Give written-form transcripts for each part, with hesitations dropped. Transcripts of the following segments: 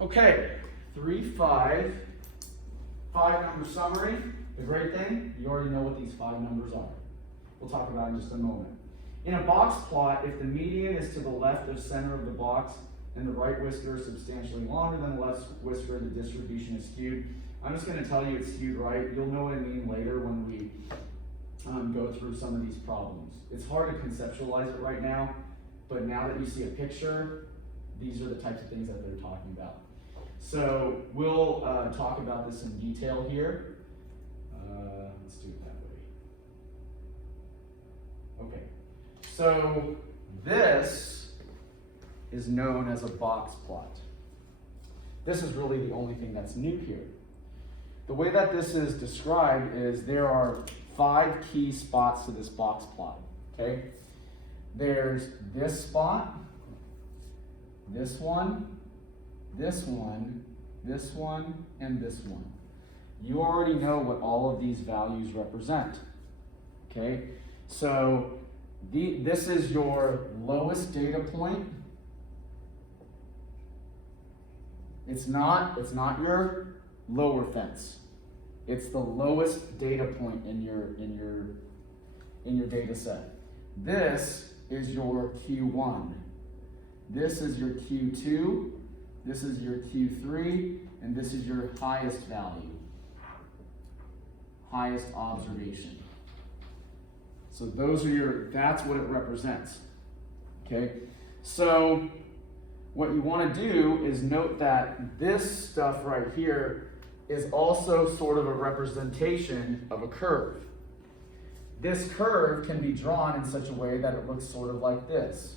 Okay, 3-5, five-number summary. The great thing, you already know what these five numbers are. We'll talk about it in just a moment. In a box plot, if the median is to the left of center of the box and the right whisker is substantially longer than the left whisker, the distribution is skewed. I'm just going to tell you it's skewed right. You'll know what I mean later when we go through some of these problems. It's hard to conceptualize it right now, but now that you see a picture, these are the types of things that they're talking about. So we'll talk about this in detail here. Let's do it that way. Okay, so this is known as a box plot. This is really the only thing that's new here. The way that this is described is there are 5 key spots to this box plot, okay? There's this spot, this one, this one, this one, and this one. You already know what all of these values represent, okay? So this is your lowest data point. It's not your lower fence. It's the lowest data point in your data set. This is your Q1. This is your Q2. This is your Q3, and this is your highest value, highest observation. So those are that's what it represents. Okay? So what you want to do is note that this stuff right here is also sort of a representation of a curve. This curve can be drawn in such a way that it looks sort of like this.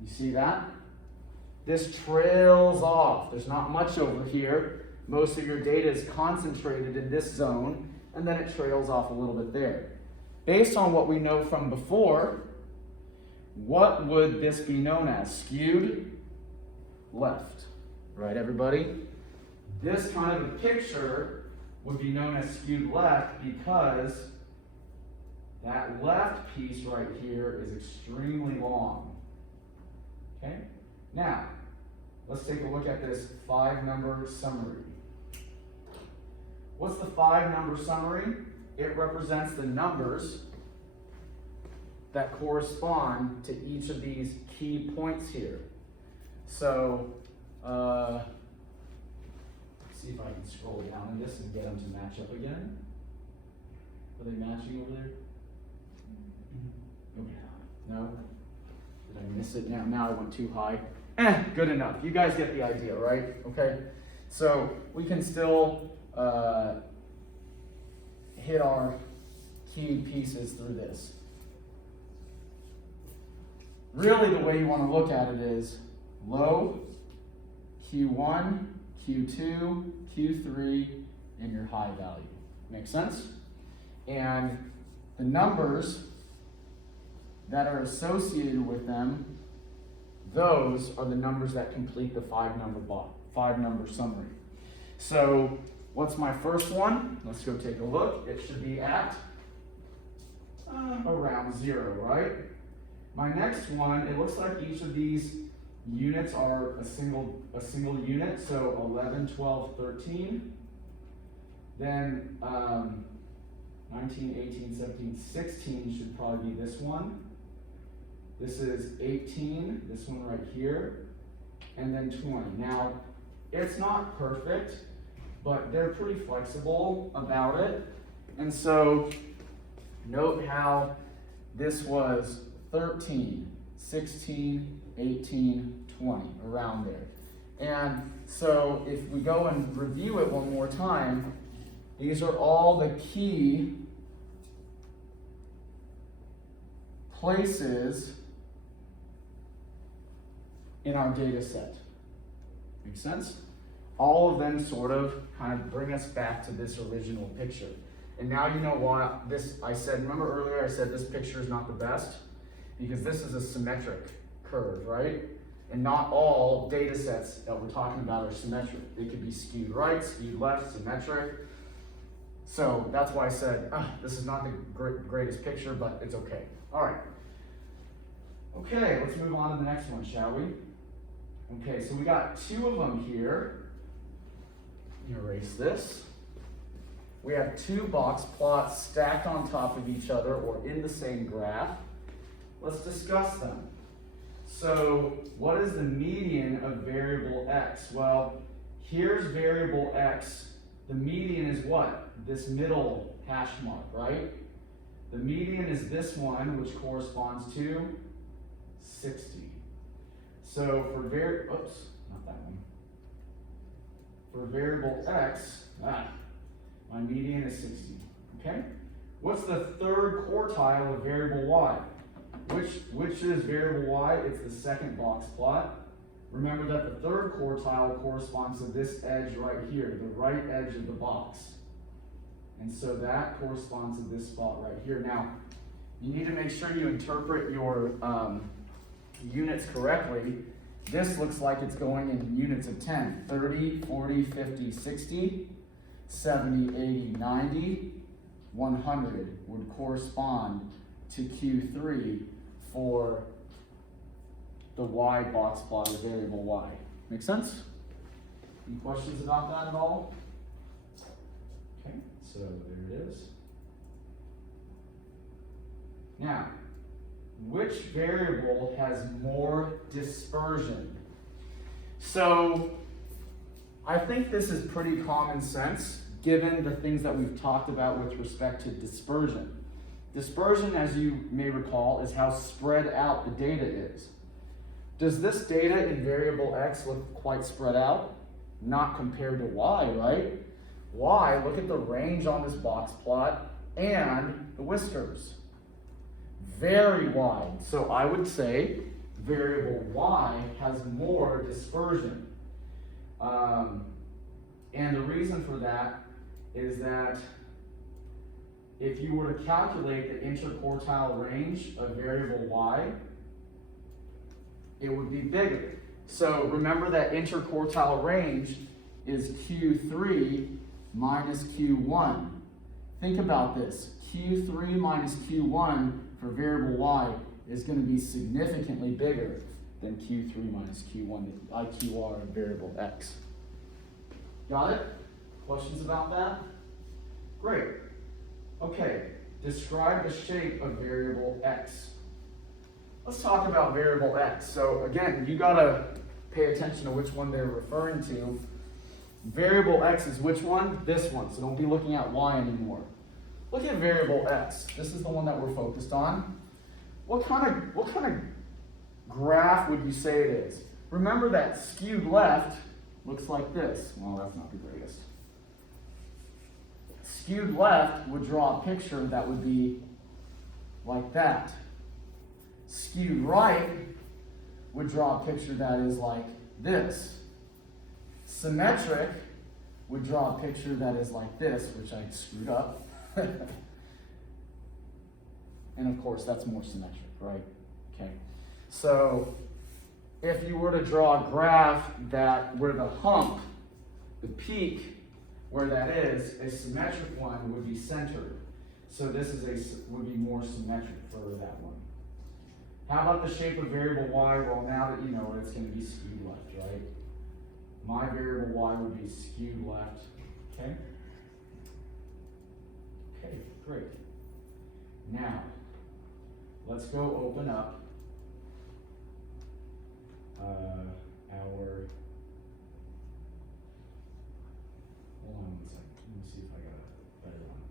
You see that? This trails off. There's not much over here. Most of your data is concentrated in this zone, and then it trails off a little bit there. Based on what we know from before, what would this be known as? Skewed left. Right, everybody? This kind of a picture would be known as skewed left because that left piece right here is extremely long. Okay? Now, let's take a look at this 5-number summary. What's the 5-number summary? It represents the numbers that correspond to each of these key points here. So, let's see if I can scroll down in this and get them to match up again. Are they matching over there? Okay. No? Did I miss it? Now I went too high. Good enough. You guys get the idea, right? Okay. So we can still hit our key pieces through this. Really, the way you want to look at it is low, Q1, Q2, Q3, and your high value. Make sense? And the numbers that are associated with them, those are the numbers that complete the 5-number summary. So what's my first one? Let's go take a look. It should be at around 0, right? My next one, it looks like each of these units are a single unit, so 11, 12, 13. Then 19, 18, 17, 16 should probably be this one. This is 18, this one right here, and then 20. Now, it's not perfect, but they're pretty flexible about it. And so, note how this was 13, 16, 18, 20, around there. And so if we go and review it one more time, these are all the key places in our data set. Make sense? All of them sort of kind of bring us back to this original picture. And now you know why remember earlier I said this picture is not the best? Because this is a symmetric curve, right? And not all data sets that we're talking about are symmetric. They could be skewed right, skewed left, symmetric. So that's why I said, this is not the greatest picture, but it's okay. All right. Okay, let's move on to the next one, shall we? Okay, so we got two of them here. Erase this. We have two box plots stacked on top of each other or in the same graph. Let's discuss them. So, what is the median of variable x? Well, here's variable x. The median is what? This middle hash mark, right? The median is this one, which corresponds to 60. So for not that one. For variable x, my median is 60. Okay? What's the third quartile of variable y? Which is variable y? It's the second box plot. Remember that the third quartile corresponds to this edge right here, the right edge of the box. And so that corresponds to this spot right here. Now, you need to make sure you interpret your units correctly. This looks like it's going in units of 10. 30, 40, 50, 60, 70, 80, 90, 100 would correspond to Q3 for the y box plot of variable y. Make sense? Any questions about that at all? Okay, so there it is. Now, which variable has more dispersion? So, I think this is pretty common sense given the things that we've talked about with respect to dispersion. Dispersion, as you may recall, is how spread out the data is. Does this data in variable x look quite spread out? Not compared to y, right? Y, look at the range on this box plot and the whiskers. Very wide. So I would say variable y has more dispersion. And the reason for that is that if you were to calculate the interquartile range of variable y, it would be bigger. So remember that interquartile range is Q3 minus Q1. Think about this. Q3 minus Q1 for variable y is going to be significantly bigger than Q3 minus Q1, the IQR of variable x. Got it? Questions about that? Great. Okay, describe the shape of variable x. Let's talk about variable x. So again, you gotta pay attention to which one they're referring to. Variable x is which one? This one. So don't be looking at y anymore. Look at variable x. This is the one that we're focused on. What kind of graph would you say it is? Remember that skewed left looks like this. Well, that's not the greatest. Skewed left would draw a picture that would be like that. Skewed right would draw a picture that is like this. Symmetric would draw a picture that is like this, which I screwed up. And of course, that's more symmetric, right? Okay. So if you were to draw a graph that where the hump, the peak, where that is, a symmetric one would be centered. So this would be more symmetric for that one. How about the shape of variable y? Well, now that you know it, it's going to be skewed left, right? My variable y would be skewed left, okay? Okay, great. Now, let's go open up our, hold on 1 second, let me see if I got a better one.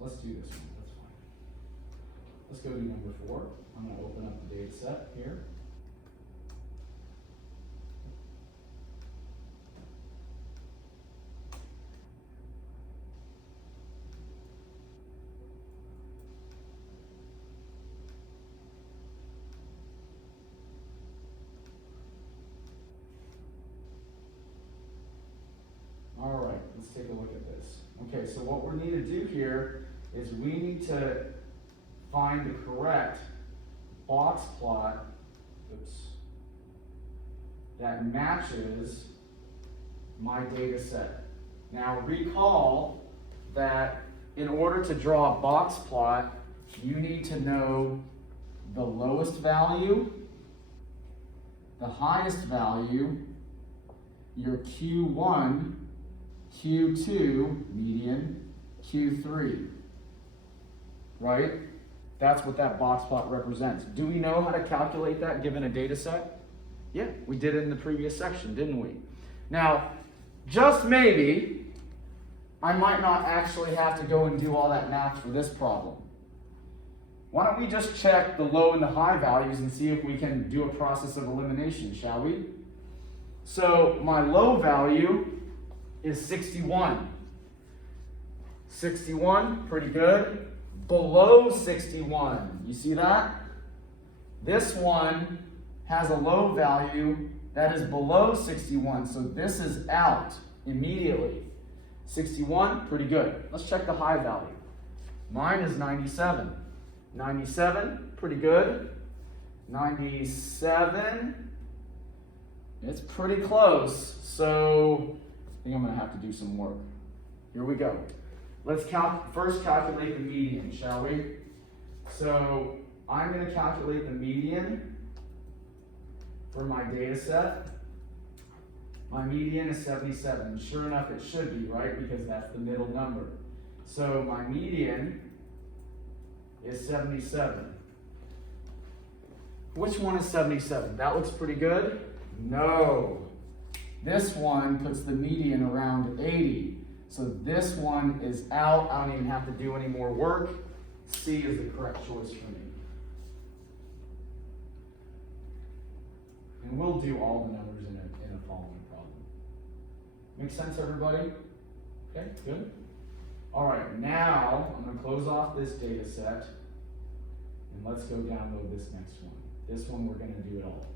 Let's do this one, that's fine. Let's go to number 4. I'm going to open up the data set here. All right, let's take a look at this. Okay, so what we need to do here is we need to find the correct box plot, that matches my data set. Now recall that in order to draw a box plot, you need to know the lowest value, the highest value, your Q1, Q2, median, Q3, right? That's what that box plot represents. Do we know how to calculate that given a data set? Yeah, we did it in the previous section, didn't we? Now, just maybe, I might not actually have to go and do all that math for this problem. Why don't we just check the low and the high values and see if we can do a process of elimination, shall we? So my low value is 61. 61, pretty good. Below 61, you see that? This one has a low value that is below 61, so this is out immediately. 61, pretty good. Let's check the high value. Mine is 97. 97, pretty good. 97, it's pretty close, so I think I'm going to have to do some work. Here we go. Let's first calculate the median, shall we? So I'm going to calculate the median for my data set. My median is 77. And sure enough, it should be, right? Because that's the middle number. So my median is 77. Which one is 77? That looks pretty good? No. This one puts the median around 80. So this one is out. I don't even have to do any more work. C is the correct choice for me. And we'll do all the numbers in a following problem. Make sense, everybody? Okay, good. All right, now I'm going to close off this data set, and let's go download this next one. This one, we're going to do it all.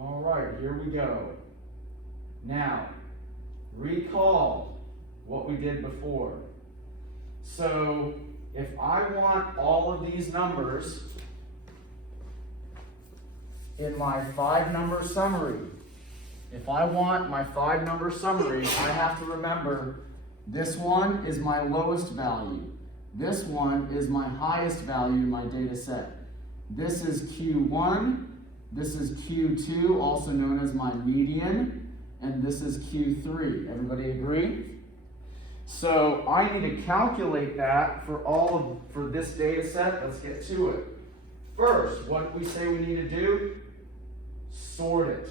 All right, here we go. Now, recall what we did before. So, if I want all of these numbers in my 5-number summary, if I want my 5-number summary, I have to remember this one is my lowest value. This one is my highest value in my data set. This is Q1. This is Q2, also known as my median, and this is Q3. Everybody agree? So I need to calculate that for this data set. Let's get to it. First, what we say we need to do? Sort it.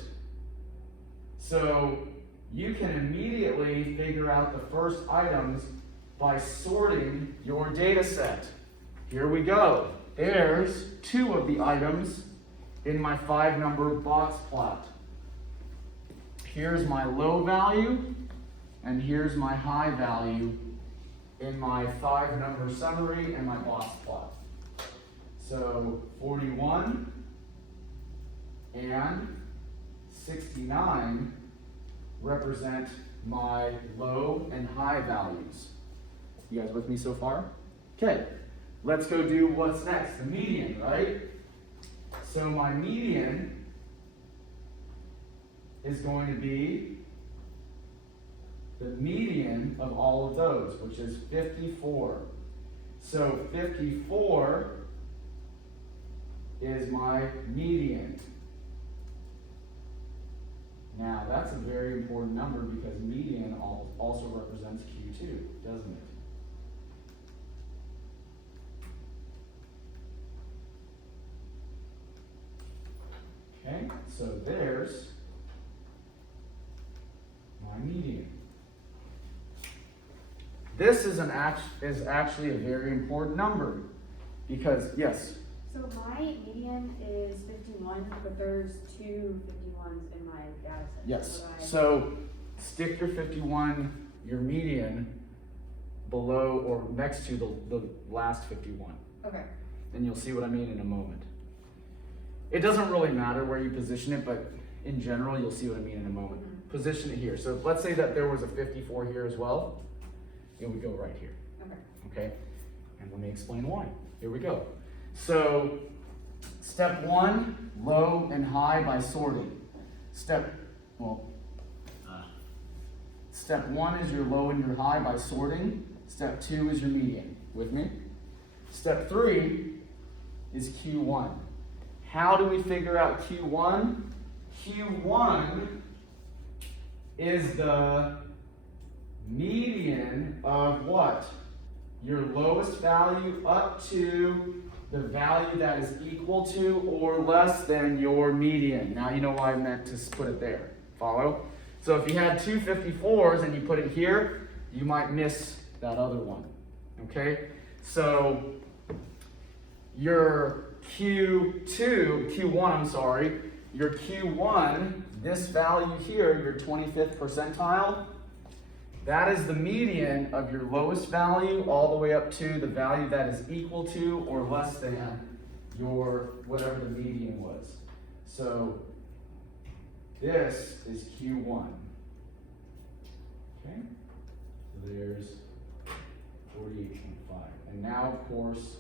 So you can immediately figure out the first items by sorting your data set. Here we go. There's 2 of the items in my 5-number box plot. Here's my low value, and here's my high value in my 5-number summary and my box plot. So 41 and 69 represent my low and high values. You guys with me so far? Okay, let's go do what's next, the median, right? So my median is going to be the median of all of those, which is 54. So 54 is my median. Now that's a very important number because median also represents Q2, doesn't it? Okay, so there's my median. This is actually a very important number because, yes? So my median is 51, but there's 2 51s in my data set. Yes, so stick your 51, your median, below or next to the last 51. Okay. And you'll see what I mean in a moment. It doesn't really matter where you position it, but in general, you'll see what I mean in a moment. Mm-hmm. position it here. So let's say that there was a 54 here as well. It would go right here. Okay. Okay? And let me explain why. Here we go. So, step one, low and high by sorting. Step one is your low and your high by sorting. Step two is your median. With me? Step three is Q1. How do we figure out Q1? Q1 is the median of what? Your lowest value up to the value that is equal to or less than your median. Now you know why I meant to put it there. Follow? So if you had two 54s and you put it here, you might miss that other one. Okay? So your Q1, your Q1, this value here, your 25th percentile, that is the median of your lowest value all the way up to the value that is equal to or less than your whatever the median was. So this is Q1. Okay? So there's 48.5. And now, of course,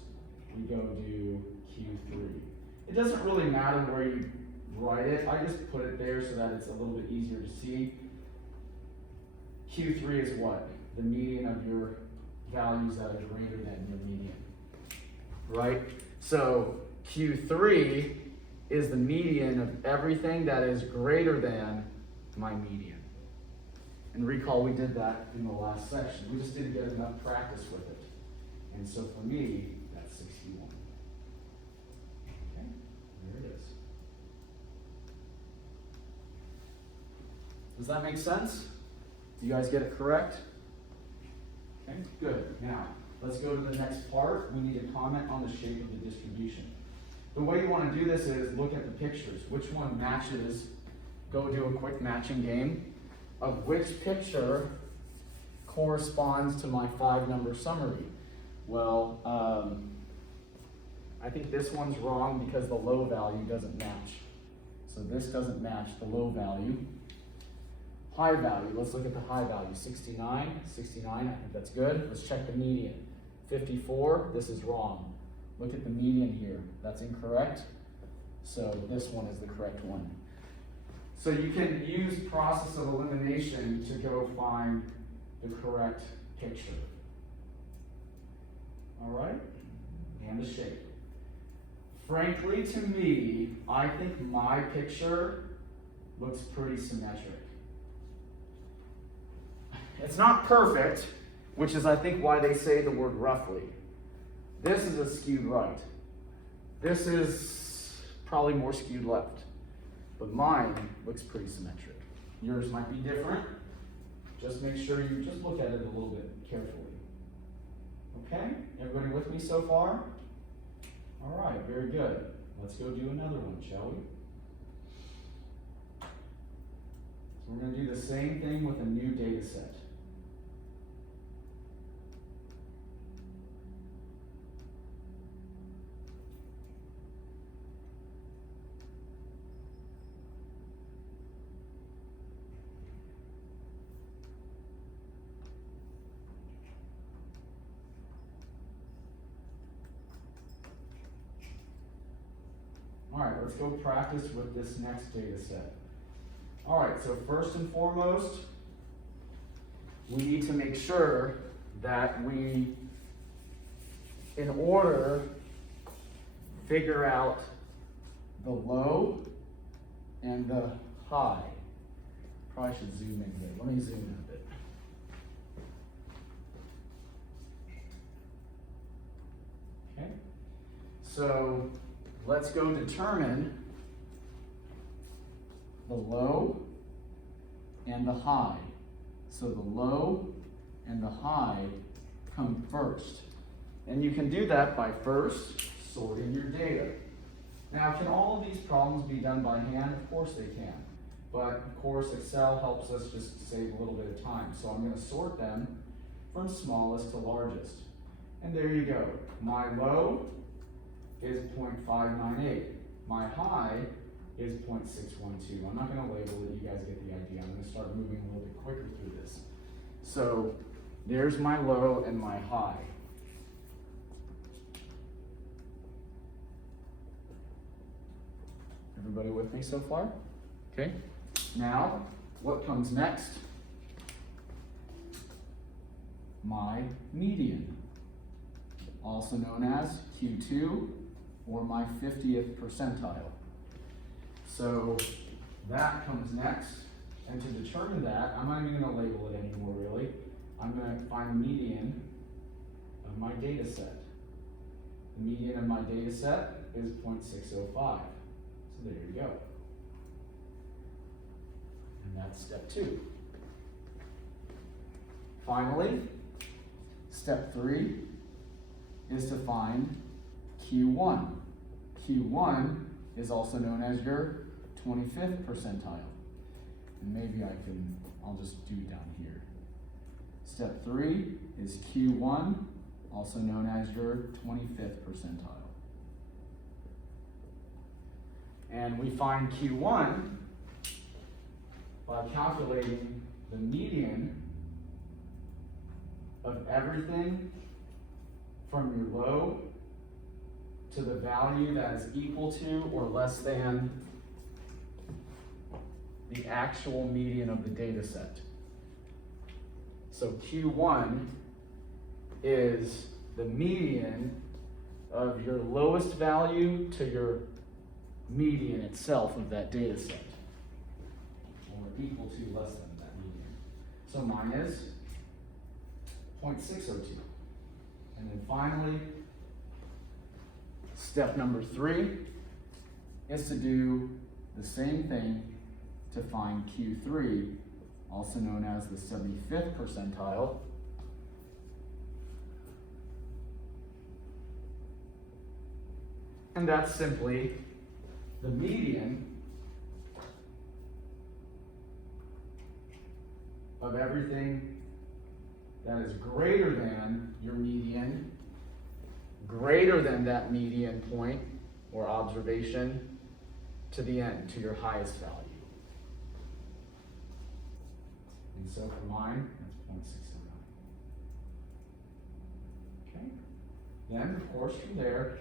we go do Q3. It doesn't really matter where you write it. I just put it there so that it's a little bit easier to see. Q3 is what? The median of your values that are greater than your median. Right? So Q3 is the median of everything that is greater than my median. And recall we did that in the last section. We just didn't get enough practice with it. And so for me, that's 61. Okay, there it is. Does that make sense? Do you guys get it correct? Okay, good. Now, let's go to the next part. We need to comment on the shape of the distribution. The way you want to do this is look at the pictures. Which one matches? Go do a quick matching game of which picture corresponds to my 5-number summary. Well, I think this one's wrong because the low value doesn't match. So this doesn't match the low value. High value, let's look at the high value. 69, I think that's good. Let's check the median. 54, this is wrong. Look at the median here, that's incorrect. So this one is the correct one. So you can use process of elimination to go find the correct picture. All right, and the shape. Frankly, to me, I think my picture looks pretty symmetric. It's not perfect, which is I think why they say the word roughly. This is a skewed right. This is probably more skewed left. But mine looks pretty symmetric. Yours might be different. Just make sure you just look at it a little bit carefully. Okay? Everybody with me so far? All right, very good. Let's go do another one, shall we? So we're going to do the same thing with a new data set. All right, let's go practice with this next data set. All right, so first and foremost, we need to make sure that we, in order, figure out the low and the high. Probably should zoom in here. Let me zoom in a bit. Okay, so let's go determine the low and the high. So the low and the high come first. And you can do that by first sorting your data. Now, can all of these problems be done by hand? Of course they can. But of course, Excel helps us just save a little bit of time. So I'm going to sort them from smallest to largest. And there you go. My low is 0.598. My high is 0.612. I'm not gonna label it, you guys get the idea. I'm gonna start moving a little bit quicker through this. So there's my low and my high. Everybody with me so far? Okay. Now, what comes next? My median, also known as Q2 or my 50th percentile. So that comes next, and to determine that, I'm not even going to label it anymore really. I'm going to find the median of my data set. The median of my data set is 0.605. So there you go. And that's step 2. Finally, step 3 is to find Q1. Q1 is also known as your 25th percentile. And maybe I'll just do it down here. Step 3 is Q1, also known as your 25th percentile. And we find Q1 by calculating the median of everything from your low to the value that is equal to or less than the actual median of the data set. So Q1 is the median of your lowest value to your median itself of that data set, or equal to less than that median. So mine is 0.602. And then finally, step number 3 is to do the same thing to find Q3, also known as the 75th percentile. And that's simply the median of everything that is greater than your median, greater than that median point or observation to the end, to your highest value. And so for mine, that's 0.609. Okay. Then, of course, from there,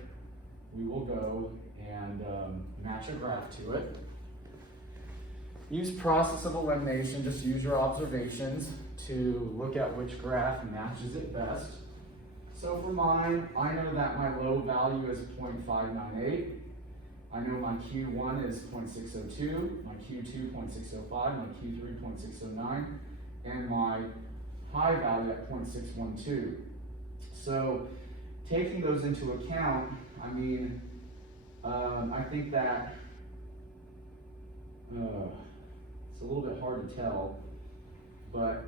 we will go and match a graph to it. Use process of elimination, just use your observations to look at which graph matches it best. So for mine, I know that my low value is 0.598. I know my Q1 is 0.602, my Q2 0.605, my Q3 0.609, and my high value at 0.612. So taking those into account, I mean, I think that it's a little bit hard to tell, but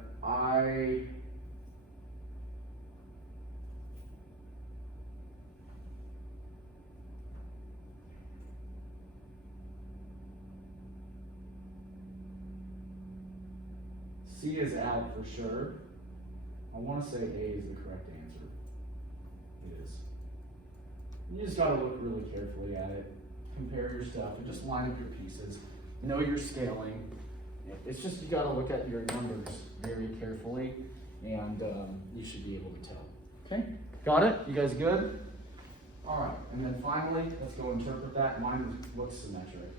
C is out for sure. I want to say A is the correct answer. It is. You just gotta look really carefully at it, compare your stuff, and just line up your pieces. Know your scaling. It's just you gotta look at your numbers very carefully, and you should be able to tell. Okay, got it? You guys good? All right, and then finally, let's go interpret that. Mine looks symmetric.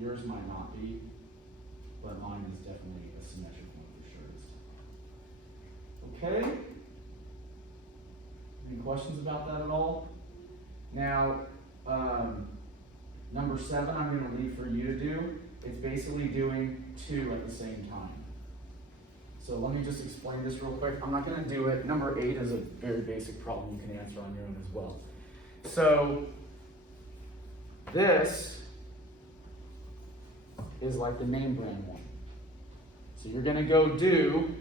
Yours might not be, but mine is definitely a symmetric one for sure. Okay. Any questions about that at all? Now, number 7 I'm going to leave for you to do. It's basically doing 2 at the same time. So let me just explain this real quick. I'm not going to do it. Number 8 is a very basic problem you can answer on your own as well. So this is like the name brand one. So you're going to go do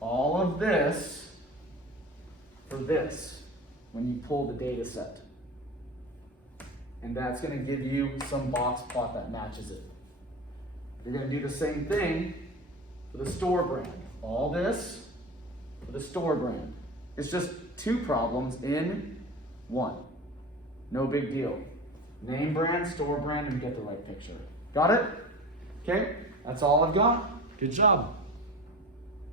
all of this for this when you pull the data set. And that's going to give you some box plot that matches it. You're going to do the same thing for the store brand. All this for the store brand. It's just 2 problems in 1. No big deal. Name brand, store brand, and you get the right picture. Got it? Okay, that's all I've got. Good job.